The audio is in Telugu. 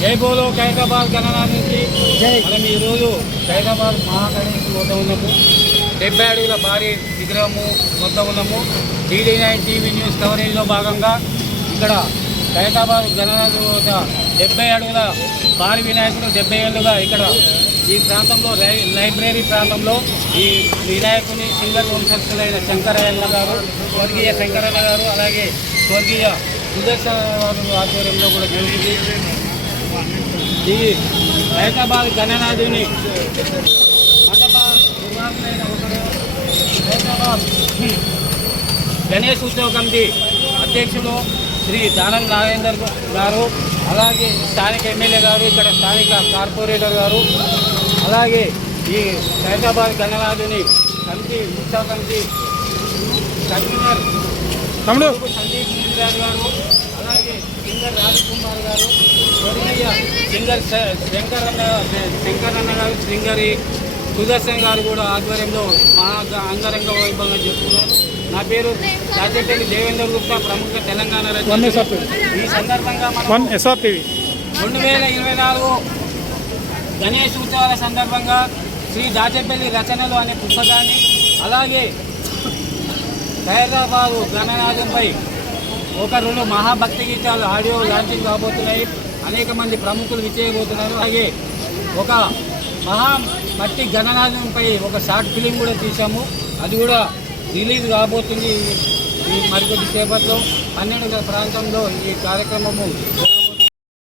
జై బోలో ఖైరాబాద్ గణనాథ్ నుంచి. మనం ఈరోజు ఖైరాబాద్ మహాగణేష్ వద్ద ఉన్నాము డెబ్బై అడుగుల భారీ విగ్రహము వద్ద ఉన్నాము. టీడీ నైన్ టీవీ న్యూస్ కవరేజ్లో భాగంగా ఇక్కడ ఖైరాబాద్ గణనాథ్ డెబ్బై అడుగుల భారీ వినాయకుడు డెబ్బై ఏళ్ళుగా ఇక్కడ ఈ ప్రాంతంలో లై లైబ్రరీ ప్రాంతంలో ఈ వినాయకుని సింగర్ వంశస్థులైన శంకరయ్య గారు స్వర్గీయ శంకరయ్య గారు అలాగే స్వర్గీయ సుదర్శన వారి ఆధ్వర్యంలో కూడా జరిగింది. ఈ హైదరాబాద్ గణనాథుని హైదరాబాద్ గణేష్ ఉత్సవ కమిటీ అధ్యక్షులు శ్రీ దానం నాగేందర్ గారు అలాగే స్థానిక ఎమ్మెల్యే గారు ఇక్కడ స్థానిక కార్పొరేటర్ గారు అలాగే ఈ హైదరాబాద్ గణనాథుని కమిటీ ఉత్సవ కమిటీ కన్వీనర్ తమ్ముడు. సందీప్ గారు అలాగే సింగర్ రాజకుమార్ గారు స్వర్గీయ సింగర్ శ- శంకరన్న శంకరన్న గారు సింగరి సుదర్శన్ గారు కూడా ఆధ్వర్యంలో మహా అంగరంగ వైభవంగా చెప్తున్నారు నా పేరు రాజపల్లి దేవేంద్ర గుప్తా ప్రముఖ తెలంగాణ రచయిత. ఈ సందర్భంగా మనం రెండు వేల ఇరవై నాలుగు గణేష్ ఉత్సవాల సందర్భంగా శ్రీ దాచేపల్లి రచనలు అనే పుస్తకాన్ని అలాగే హైదరాబాదు గణనాథంపై ఒక రెండు మహాభక్తి గీతాలు ఆడియో లాంచింగ్ కాబోతున్నాయి. అనేక మంది ప్రముఖులు విచ్చేయబోతున్నారు. అలాగే ఒక మహా మట్టి గణనాథంపై ఒక షార్ట్ ఫిలిం కూడా తీసాము అది కూడా రిలీజ్ కాబోతుంది ఈ మరికొద్ది సేపట్లో. పన్నెండు ప్రాంతంలో ఈ కార్యక్రమము